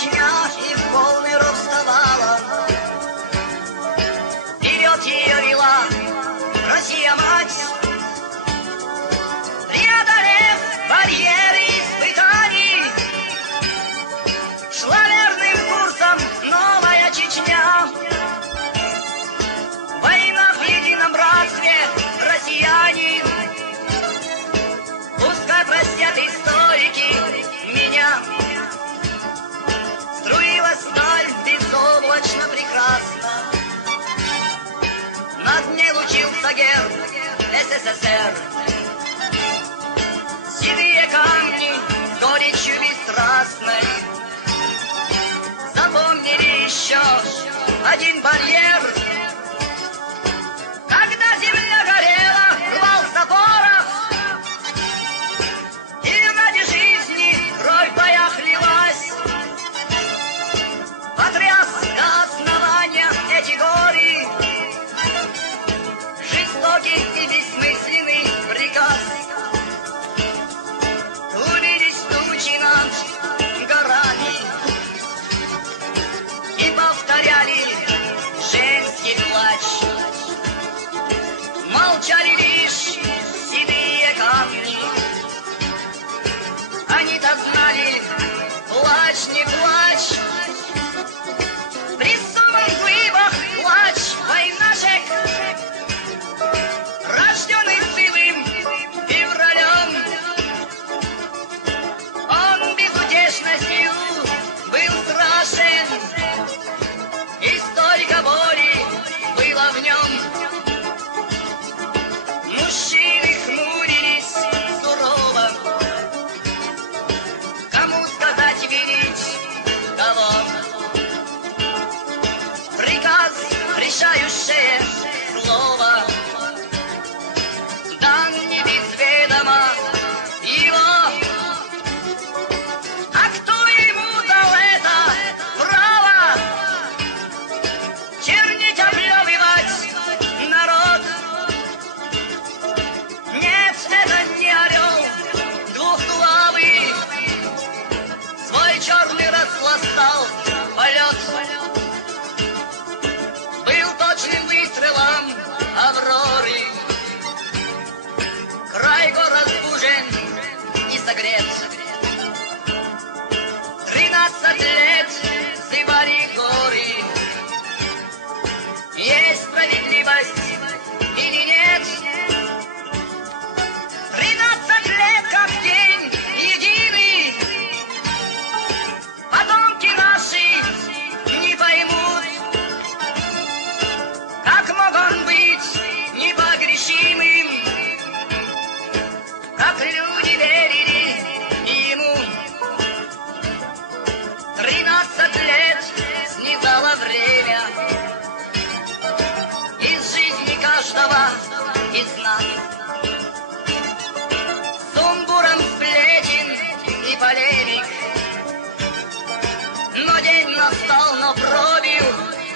Чечня и в полный рост вставала. Вперед ее вела Россия-мать, преодолев барьеры испытаний, шла верным курсом новая Чечня. Война в едином братстве, россияне, пускай простят историки меня. Струилась сталь безоблачно прекрасно, над ней лучился герб СССР. Седые камни с горечью бесстрастной запомнили еще один барьер. Когда земля горела, рвался порох, и ради жизни кровь в боях лилась. Потряс до основания эти горы жестокий и бессмысленный приказ. Клубились тучи над горами и повторяли женский плач. Молчали лишь седые камни, они-то знали, плачь, не плачь. При самых глыбах плач войнашек, рожденный сырым февралем. Он безутешностью был страшен, и столько боли было в нем. Мужчины хмурились сурово, кому сказать, винить кого. Приказ, решающее слово, дан не без ведома его. А кто ему дал это право чернить, оплевывать народ? Нет, это не орел двухглавый, свой черный распластал полет. Был точным выстрелом Авроры край гор разбужен и согрет. 13 лет зыбали горы. Есть справедливость или нет? 13 лет как день единый. Потомки наши не поймут, как мог он быть непогрешимым, как люди верили ему. 13 лет снизало время из жизни каждого из нас. Сумбуром сплетен и полемик, но день настал, но пробил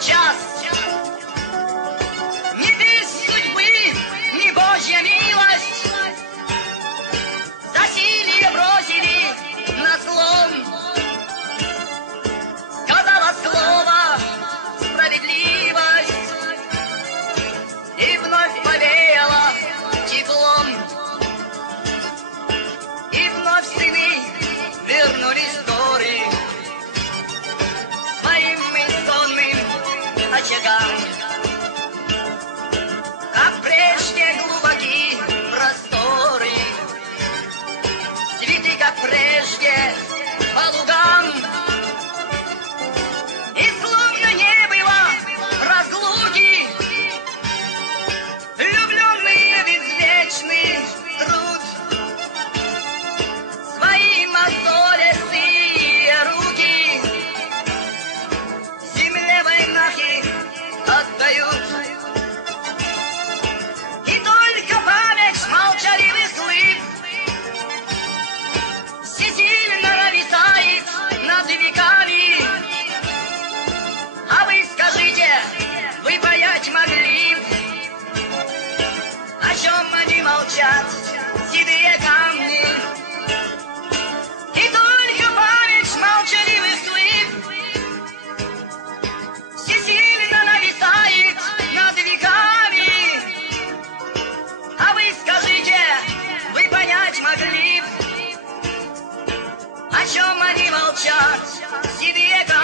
час. Не весть судьбы, не Божья милость, засилье бросили на слом. Сказала слово справедливость и вновь повеяла теплом. И вновь сыны вернулись в горы своим исконным очагам. Как прежде глубоки просторы, цветы, как прежде, по лугам. И словно не было разлуки, влюбленные безвечный труд. Свои мозолистые руки земле войнахи отдают. И только память молчаливых глыб всесильно нависает Ci diega